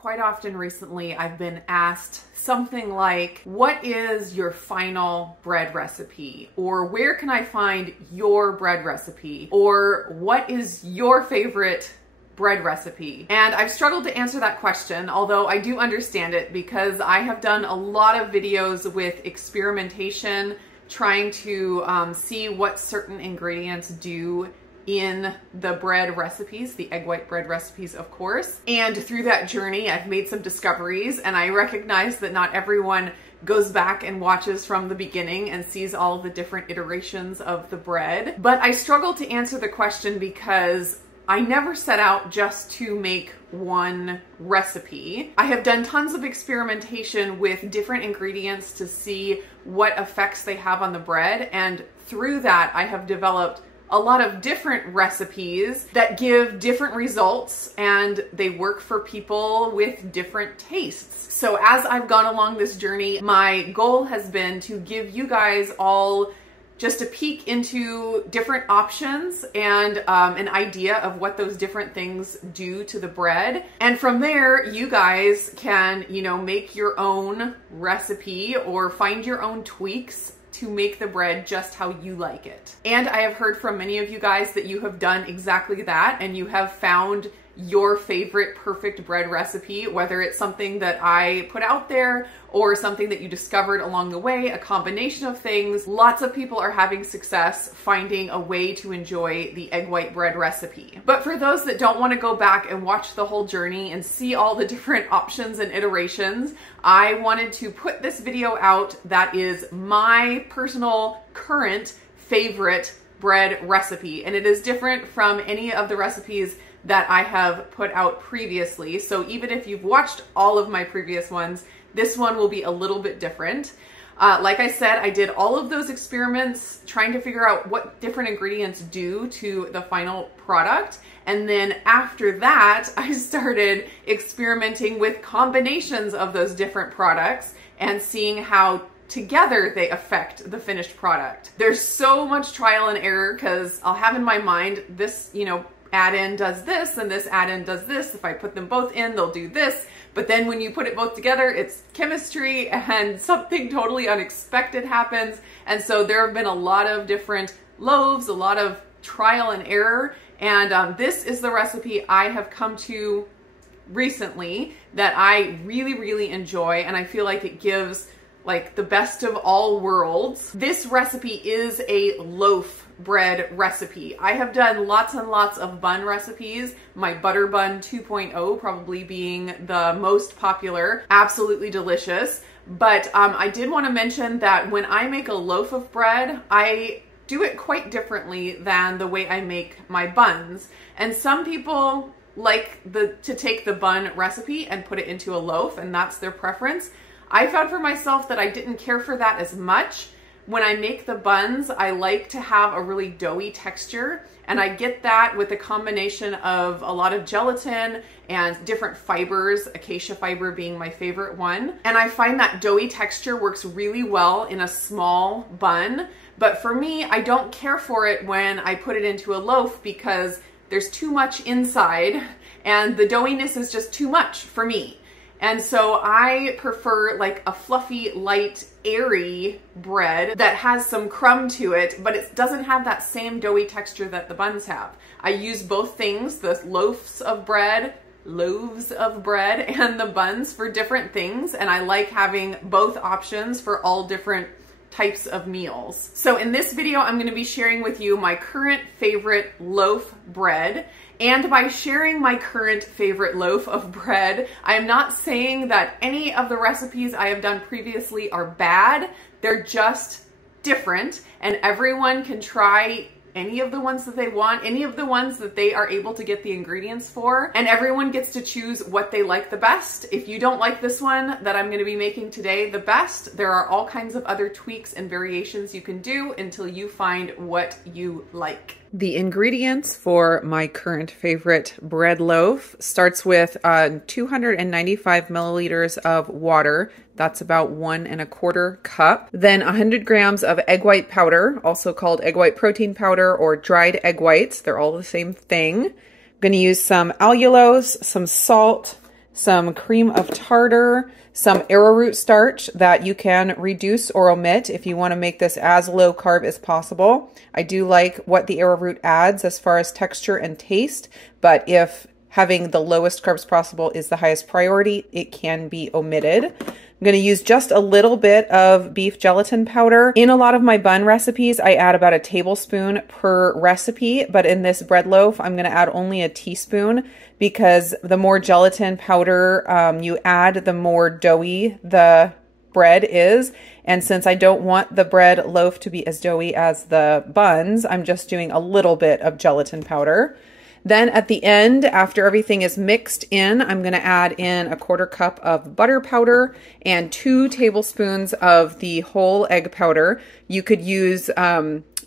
Quite often recently, I've been asked something like, what is your final bread recipe? Or where can I find your bread recipe? Or what is your favorite bread recipe? And I've struggled to answer that question, although I do understand it because I have done a lot of videos with experimentation, trying to see what certain ingredients do in the bread recipes, the egg white bread recipes, of course. And through that journey, I've made some discoveries, and I recognize that not everyone goes back and watches from the beginning and sees all of the different iterations of the bread. But I struggle to answer the question because I never set out just to make one recipe. I have done tons of experimentation with different ingredients to see what effects they have on the bread, and through that I have developed a lot of different recipes that give different results, and they work for people with different tastes. So as I've gone along this journey, my goal has been to give you guys all just a peek into different options and an idea of what those different things do to the bread. And from there, you guys can, make your own recipe or find your own tweaks to make the bread just how you like it. And I have heard from many of you guys that you have done exactly that, and you have found your favorite perfect bread recipe, whether it's something that I put out there or something that you discovered along the way, a combination of things. Lots of people are having success finding a way to enjoy the egg white bread recipe. But for those that don't want to go back and watch the whole journey and see all the different options and iterations, I wanted to put this video out that is my personal current favorite bread recipe. And it is different from any of the recipes that I have put out previously. So even if you've watched all of my previous ones, this one will be a little bit different. Like I said, I did all of those experiments trying to figure out what different ingredients do to the final product. And then after that, I started experimenting with combinations of those different products and seeing how together they affect the finished product. There's so much trial and error because I'll have in my mind this, add-in does this and this add-in does this. If I put them both in, they'll do this. But then when you put it both together, it's chemistry and something totally unexpected happens. And so there have been a lot of different loaves, a lot of trial and error. And this is the recipe I have come to recently that I really, really enjoy. And I feel like it gives like the best of all worlds. This recipe is a loaf bread recipe. I have done lots and lots of bun recipes, my butter bun 2.0 probably being the most popular. Absolutely delicious. But I did want to mention that when I make a loaf of bread, I do it quite differently than the way I make my buns. And some people like to take the bun recipe and put it into a loaf, and that's their preference. I found for myself that I didn't care for that as much. When I make the buns, I like to have a really doughy texture, and I get that with a combination of a lot of gelatin and different fibers, acacia fiber being my favorite one. And I find that doughy texture works really well in a small bun. But for me, I don't care for it when I put it into a loaf because there's too much inside and the doughiness is just too much for me. And so I prefer like a fluffy, light, airy bread that has some crumb to it, but it doesn't have that same doughy texture that the buns have. I use both things, the loaves of bread, and the buns for different things. And I like having both options for all different types of meals. So in this video, I'm going to be sharing with you my current favorite loaf bread. And by sharing my current favorite loaf of bread, I am not saying that any of the recipes I have done previously are bad. They're just different, and everyone can try any of the ones that they want, any of the ones that they are able to get the ingredients for, and everyone gets to choose what they like the best. If you don't like this one that I'm going to be making today the best, there are all kinds of other tweaks and variations you can do until you find what you like. The ingredients for my current favorite bread loaf starts with 295 milliliters of water. That's about 1 1/4 cup. Then 100 grams of egg white powder, also called egg white protein powder or dried egg whites. They're all the same thing. I'm going to use some allulose, some salt, some cream of tartar, some arrowroot starch that you can reduce or omit if you want to make this as low carb as possible. I do like what the arrowroot adds as far as texture and taste, but if having the lowest carbs possible is the highest priority, it can be omitted. I'm going to use just a little bit of beef gelatin powder. In a lot of my bun recipes, I add about a tablespoon per recipe, but in this bread loaf, I'm going to add only a teaspoon because the more gelatin powder you add, the more doughy the bread is. And since I don't want the bread loaf to be as doughy as the buns, I'm just doing a little bit of gelatin powder. Then at the end, after everything is mixed in, I'm going to add in a 1/4 cup of butter powder and 2 tablespoons of the whole egg powder. You could use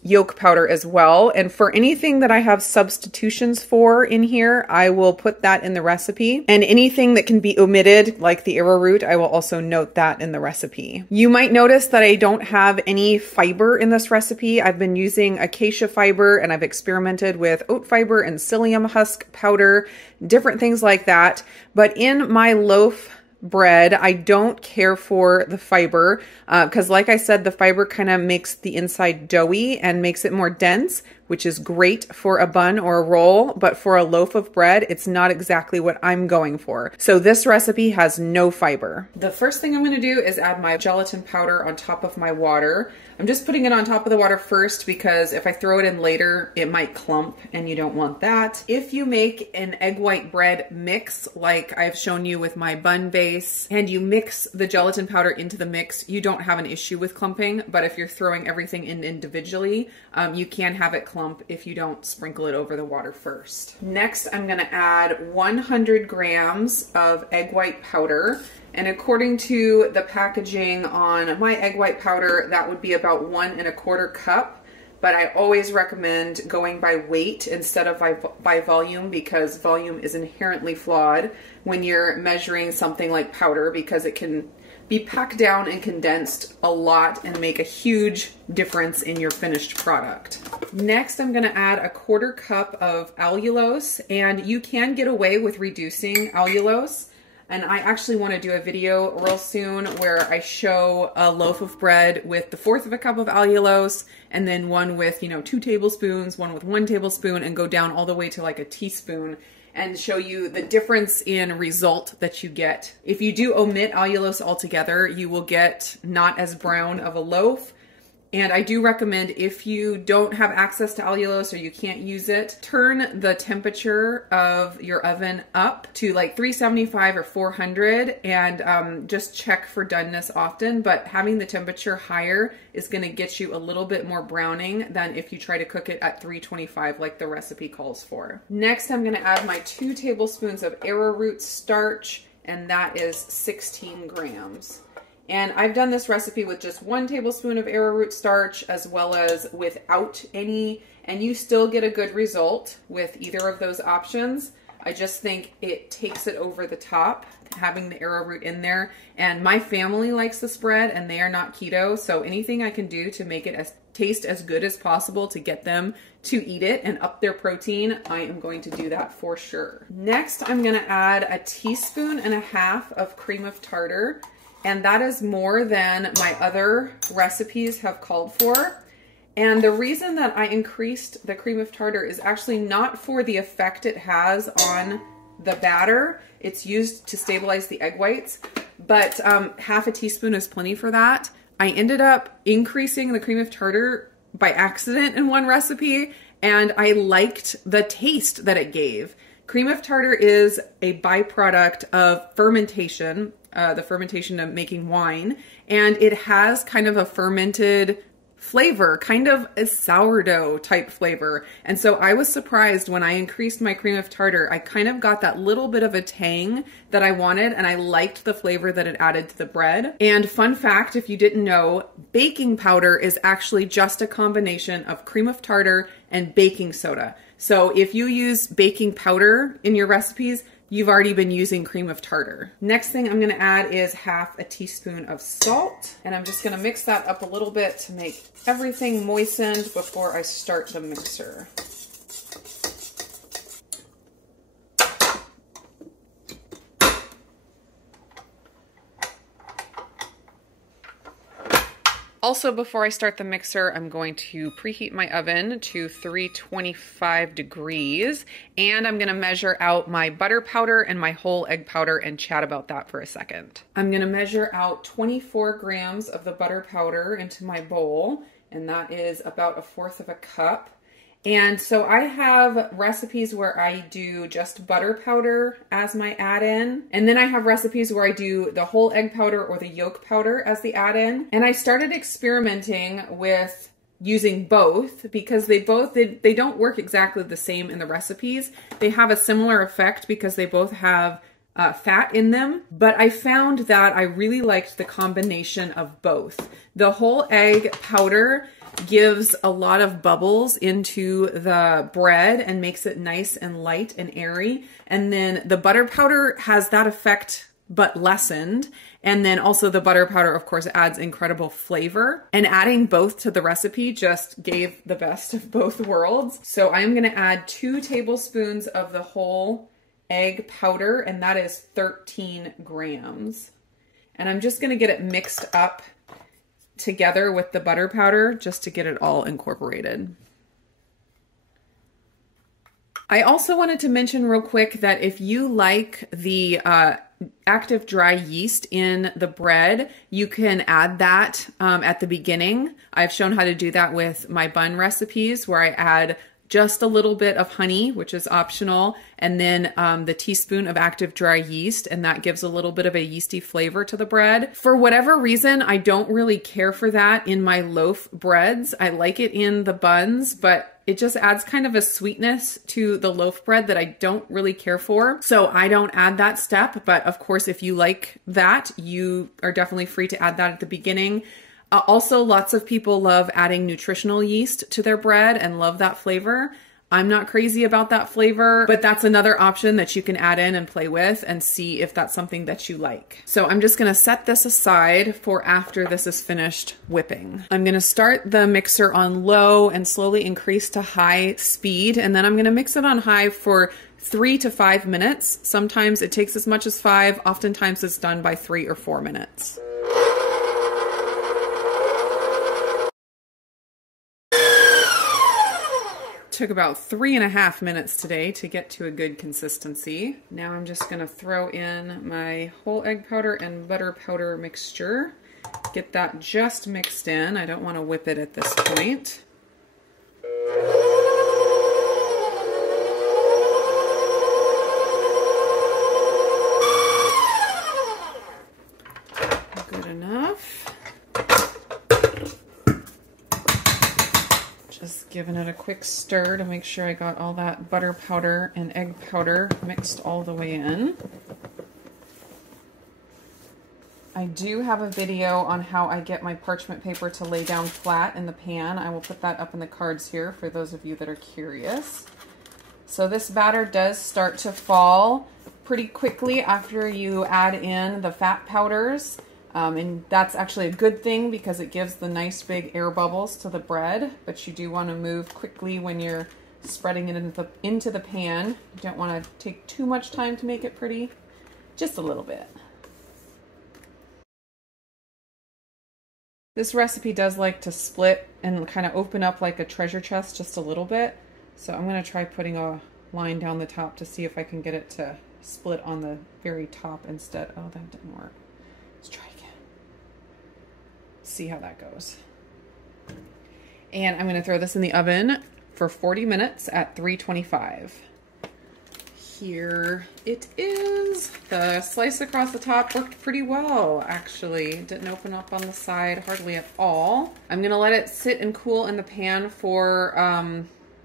yolk powder as well. And for anything that I have substitutions for in here, I will put that in the recipe. And anything that can be omitted, like the arrowroot, I will also note that in the recipe. You might notice that I don't have any fiber in this recipe. I've been using acacia fiber and I've experimented with oat fiber and psyllium husk powder, different things like that. But in my loaf bread, I don't care for the fiber because like I said, the fiber kind of makes the inside doughy and makes it more dense, which is great for a bun or a roll, but for a loaf of bread, it's not exactly what I'm going for. So this recipe has no fiber. The first thing I'm going to do is add my gelatin powder on top of my water. I'm just putting it on top of the water first because if I throw it in later, it might clump and you don't want that. If you make an egg white bread mix, like I've shown you with my bun base, and you mix the gelatin powder into the mix, you don't have an issue with clumping. But if you're throwing everything in individually, you can have it clump if you don't sprinkle it over the water first. Next, I'm going to add 100 grams of egg white powder. And according to the packaging on my egg white powder, that would be about 1 1/4 cup. But I always recommend going by weight instead of by volume because volume is inherently flawed when you're measuring something like powder because it can be packed down and condensed a lot and make a huge difference in your finished product. Next, I'm going to add a 1/4 cup of allulose, and you can get away with reducing allulose. And I actually want to do a video real soon where I show a loaf of bread with the 1/4 cup of allulose and then one with, 2 tablespoons, one with 1 tablespoon, and go down all the way to like a teaspoon and show you the difference in result that you get. If you do omit allulose altogether, you will get not as brown of a loaf. And I do recommend if you don't have access to allulose or you can't use it, turn the temperature of your oven up to like 375 or 400 and just check for doneness often. But having the temperature higher is going to get you a little bit more browning than if you try to cook it at 325 like the recipe calls for. Next, I'm going to add my 2 tablespoons of arrowroot starch, and that is 16 grams. And I've done this recipe with just 1 tablespoon of arrowroot starch as well as without any, and you still get a good result with either of those options. I just think it takes it over the top having the arrowroot in there. And my family likes this bread and they are not keto, so anything I can do to make it taste as good as possible to get them to eat it and up their protein, I am going to do that for sure. Next, I'm going to add 1.5 teaspoons of cream of tartar. And that is more than my other recipes have called for. And the reason that I increased the cream of tartar is actually not for the effect it has on the batter. It's used to stabilize the egg whites, but 1/2 teaspoon is plenty for that. I ended up increasing the cream of tartar by accident in one recipe, and I liked the taste that it gave. Cream of tartar is a byproduct of fermentation, the fermentation of making wine, and it has kind of a fermented flavor, kind of a sourdough type flavor. And so I was surprised when I increased my cream of tartar. I kind of got that little bit of a tang that I wanted, and I liked the flavor that it added to the bread. And fun fact, if you didn't know, baking powder is actually just a combination of cream of tartar and baking soda. So if you use baking powder in your recipes, you've already been using cream of tartar. Next thing I'm gonna add is 1/2 teaspoon of salt. And I'm just gonna mix that up a little bit to make everything moistened before I start the mixer. Also, before I start the mixer, I'm going to preheat my oven to 325 degrees, and I'm gonna measure out my butter powder and my whole egg powder and chat about that for a second. I'm gonna measure out 24 grams of the butter powder into my bowl, and that is about 1/4 of a cup. And so I have recipes where I do just butter powder as my add-in. And then I have recipes where I do the whole egg powder or the yolk powder as the add-in. And I started experimenting with using both because they don't work exactly the same in the recipes. They have a similar effect because they both have fat in them, but I found that I really liked the combination of both. The whole egg powder gives a lot of bubbles into the bread and makes it nice and light and airy. And then the butter powder has that effect, but lessened. And then also the butter powder, of course, adds incredible flavor. And adding both to the recipe just gave the best of both worlds. So I'm gonna add 2 tablespoons of the whole egg powder, and that is 13 grams. And I'm just gonna get it mixed up together with the butter powder just to get it all incorporated. I also wanted to mention real quick that if you like the active dry yeast in the bread, you can add that at the beginning. I've shown how to do that with my bun recipes where I add just a little bit of honey, which is optional, and then the teaspoon of active dry yeast, and that gives a little bit of a yeasty flavor to the bread. For whatever reason, I don't really care for that in my loaf breads. I like it in the buns, but it just adds kind of a sweetness to the loaf bread that I don't really care for. So I don't add that step, but of course, if you like that, you are definitely free to add that at the beginning. Also, lots of people love adding nutritional yeast to their bread and love that flavor. I'm not crazy about that flavor, but that's another option that you can add in and play with and see if that's something that you like. So I'm just gonna set this aside for after this is finished whipping. I'm gonna start the mixer on low and slowly increase to high speed, and then I'm gonna mix it on high for 3 to 5 minutes. Sometimes it takes as much as 5, oftentimes it's done by 3 or 4 minutes. Took about 3.5 minutes today to get to a good consistency. Now I'm just gonna throw in my whole egg powder and butter powder mixture. Get that just mixed in. I don't want to whip it at this point. Good enough. Just giving it a quick stir to make sure I got all that butter powder and egg powder mixed all the way in. I do have a video on how I get my parchment paper to lay down flat in the pan. I will put that up in the cards here for those of you that are curious. So this batter does start to fall pretty quickly after you add in the fat powders. And that's actually a good thing because it gives the nice big air bubbles to the bread, but you do want to move quickly when you're spreading it into the pan. You don't want to take too much time to make it pretty, just a little bit. This recipe does like to split and kind of open up like a treasure chest just a little bit. So I'm going to try putting a line down the top to see if I can get it to split on the very top instead. Oh, that didn't work. Let's try again. See how that goes. And I'm going to throw this in the oven for 40 minutes at 325. Here it is. The slice across the top worked pretty well, actually. It didn't open up on the side hardly at all. I'm going to let it sit and cool in the pan for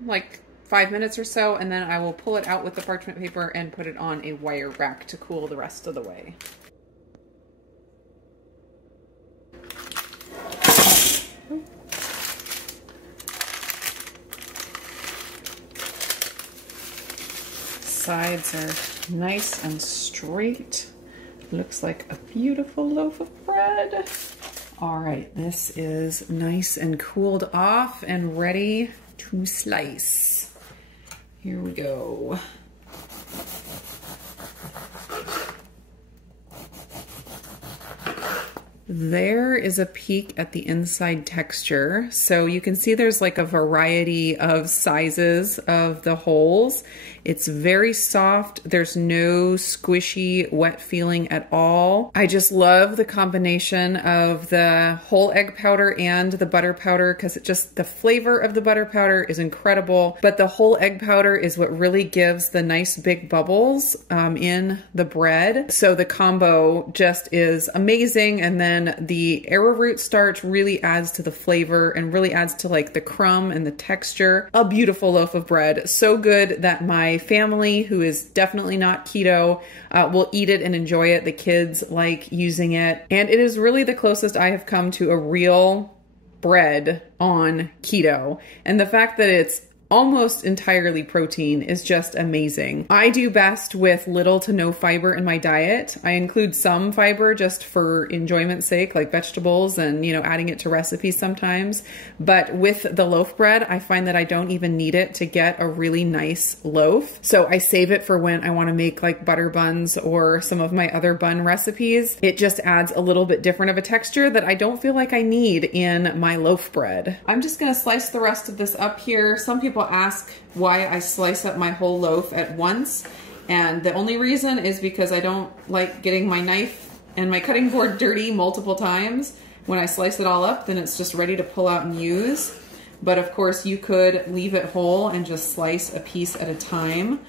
like 5 minutes or so, and then I will pull it out with the parchment paper and put it on a wire rack to cool the rest of the way. Sides are nice and straight. Looks like a beautiful loaf of bread. All right, this is nice and cooled off and ready to slice. Here we go. There is a peek at the inside texture. So you can see there's like a variety of sizes of the holes. It's very soft. There's no squishy, wet feeling at all. I just love the combination of the whole egg powder and the butter powder because the flavor of the butter powder is incredible, but the whole egg powder is what really gives the nice big bubbles in the bread. So the combo just is amazing. And then the arrowroot starch really adds to the flavor and really adds to like the crumb and the texture. A beautiful loaf of bread. So good that my family, who is definitely not keto, will eat it and enjoy it. The kids like using it. And it is really the closest I have come to a real bread on keto. And the fact that it's almost entirely protein is just amazing. I do best with little to no fiber in my diet. I include some fiber just for enjoyment's sake, like vegetables and, you know, adding it to recipes sometimes. But with the loaf bread, I find that I don't even need it to get a really nice loaf. So I save it for when I want to make like butter buns or some of my other bun recipes. It just adds a little bit different of a texture that I don't feel like I need in my loaf bread. I'm just going to slice the rest of this up here. Some people ask why I slice up my whole loaf at once, and the only reason is because I don't like getting my knife and my cutting board dirty multiple times. When I slice it all up, then it's just ready to pull out and use. But of course you could leave it whole and just slice a piece at a time.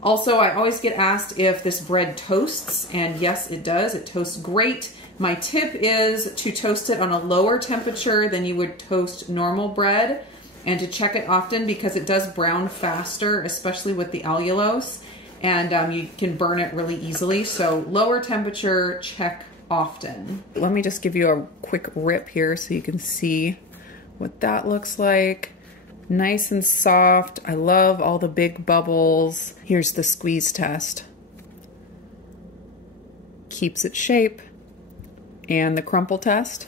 Also, I always get asked if this bread toasts, and yes, it does. It toasts great. My tip is to toast it on a lower temperature than you would toast normal bread, and to check it often because it does brown faster, especially with the allulose, and you can burn it really easily. So lower temperature, check often. Let me just give you a quick rip here so you can see what that looks like. Nice and soft. I love all the big bubbles. Here's the squeeze test. Keeps its shape. And the crumple test.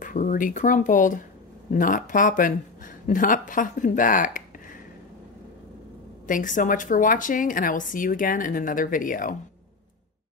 Pretty crumpled, not popping back. Thanks so much for watching, and I will see you again in another video.